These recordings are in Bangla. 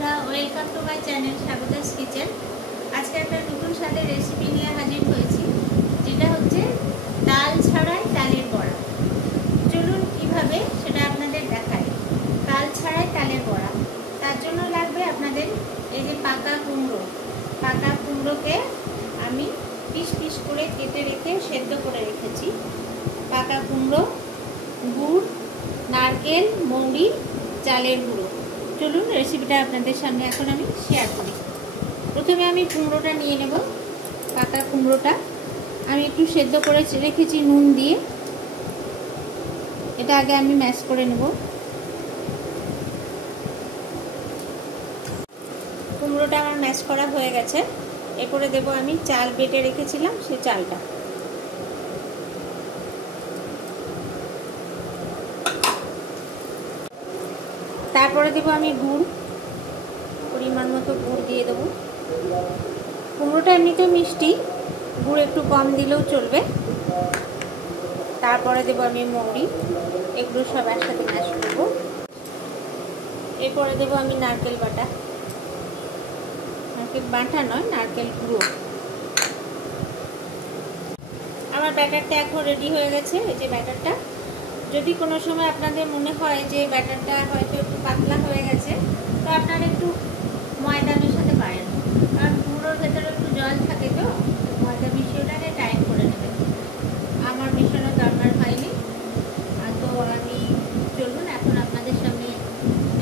বন্ধুরা, ওয়েলকাম টু মাই চ্যানেল স্বাগতাস কিচেন। আজকে একটা নতুন স্বাদের রেসিপি নিয়ে হাজির হয়েছি, যেটা হচ্ছে তাল ছাড়াই তালের বড়া। চলুন কিভাবে সেটা আপনাদের দেখাই। তাল ছাড়াই তালের বড়া, তার জন্য লাগবে আপনাদের এই যে পাকা কুমড়ো। পাকা কুমড়োকে আমি পিস পিস করে কেটে রেখে সেদ্ধ করে রেখেছি। পাকা কুমড়ো, গুড়, নারকেল, মৌরি, চালের গুঁড়ো। চলুন রেসিপিটা আপনাদের সামনে এখন আমি শেয়ার করি। প্রথমে আমি কুমড়োটা নিয়ে নেব। পাকা কুমড়োটা আমি একটু সেদ্ধ করে রেখেছি নুন দিয়ে। এটা আগে আমি ম্যাশ করে নেব। কুমড়োটা আমার ম্যাশ করা হয়ে গেছে। এরপরে দেব আমি চাল বেটে রেখেছিলাম, সেই চালটা। তারপরে দেবো আমি গুড়, পরিমাণ মতো গুড় দিয়ে দেবো। কুমড়োটা এমনিতেও মিষ্টি, গুড় একটু কম দিলেও চলবে। তারপরে দেবো আমি মৌরি, এগুলো সব একসাথে ম্যাশ করবো। এরপরে দেবো আমি নারকেল বাটা, নারকেল বাটা নয়, নারকেল গুঁড়ো। আমার ব্যাটারটা এখন রেডি হয়ে গেছে। এই যে ব্যাটারটা, যদি কোনো সময় আপনাদের মনে হয় যে ব্যাটারটা হয়তো একটু পাতলা হয়ে গেছে, তো আপনারা একটু ময়দা মেশাতে পারেন, কারণ কুমড়োর ভেতরে একটু জল থাকে, তো ময়দা মিশিয়ে ওটাকে টাইট করে নেবেন। আমার মেশানোর দরকার হয়নি। তো আমি চলুন এখন আপনাদের সামনে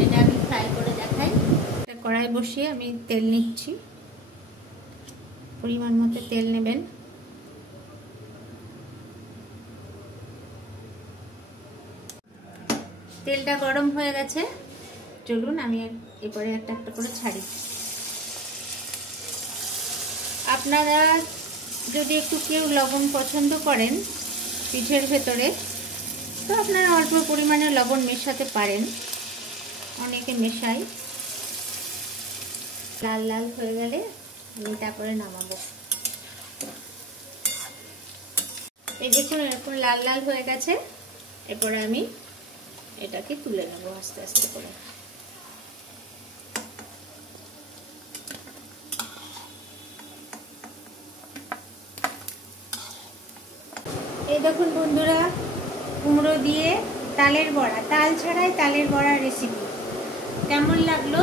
এটা আমি ফ্রাই করে দেখাই। কড়াই বসিয়ে আমি তেল নিচ্ছি। পরিমাণ মতো তেল নেবেন। তেলটা গরম হয়ে গেছে, চলুন আমি এরপরে একটা একটা করে ছাড়ি। আপনারা যদি একটু কেউ লবণ পছন্দ করেন পিঠের ভেতরে, তো আপনারা অল্প পরিমাণে লবণ মেশাতে পারেন, অনেকে মেশাই। লাল লাল হয়ে গেলে আমি তারপরে নামাবো। এই দেখুন এরকম লাল লাল হয়ে গেছে। এরপরে আমি এটাকে তুলে নেব আস্তে আস্তে করে। এই দেখুন বন্ধুরা, কুমড়ো দিয়ে তালের বড়া, তাল ছাড়াই তালের বড়া রেসিপি কেমন লাগলো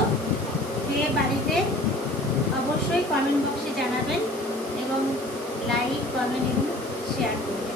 দিয়ে বাড়িতে অবশ্যই কমেন্ট বক্সে জানাবেন, এবং লাইক, কমেন্ট এবং শেয়ার করবেন।